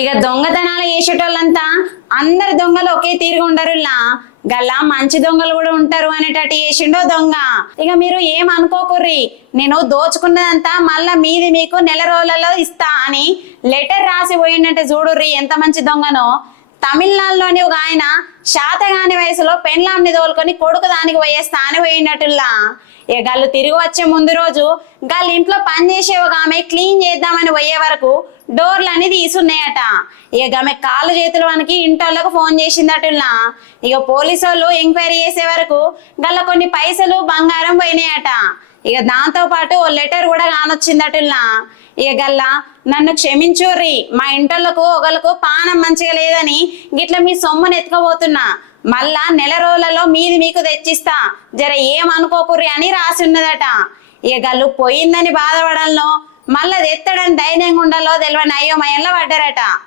ఇక దొంగతనాలు చేసేటోళ్ళంతా అందరు దొంగలు ఒకే తీరుగా ఉండరులా గల్లా మంచి దొంగలు కూడా ఉంటారు అనేటట్టు చేసిండో దొంగ. ఇక మీరు ఏమనుకోకుర్రి, నేను దోచుకున్నదంతా మళ్ళా మీది మీకు నెల రోజులలో ఇస్తా అని లెటర్ రాసి పోయిందంటే చూడుర్రి ఎంత మంచి దొంగనో. తమిళనాడులోని ఒక ఆయన శాతగాని వయసులో పెండ్లాంని తోలుకొని కొడుకు దానికి పోయేస్తా అని పోయినట్టుల్లా. ఇక గల్లు తిరిగి వచ్చే ముందు రోజు గల్లు ఇంట్లో పని చేసే ఒక ఆమె క్లీన్ చేద్దామని పోయే వరకు డోర్లు అని తీసున్నాయట. ఇక ఆమె కాళ్ళు చేతులు వనికి ఇంటోళ్ళకు ఫోన్ చేసిందటుల్లా. ఇక పోలీసు వాళ్ళు ఎంక్వైరీ చేసే వరకు గల్ల కొన్ని పైసలు బంగారం పోయినాయట. ఇక దాంతో పాటు ఓ లెటర్ కూడా కానొచ్చిందటుల్లా. ఇక గల్లా నన్ను క్షమించుర్రి, మా ఇంటోళ్ళకు ఒకళ్ళకు పానం మంచిగా లేదని గిట్ల మీ సొమ్మును ఎత్తుకోబోతున్నా, మళ్ళా నెల రోజులలో మీది మీకు తెచ్చిస్తా, జర ఏమనుకోకుర్రి అని రాసి ఉన్నదట. ఇక గల్లు పోయిందని బాధపడాలనో మళ్ళీ అది ఎత్తడని ధైర్యంగా ఉండాలో తెలియని అయోమయంలో పడ్డారట.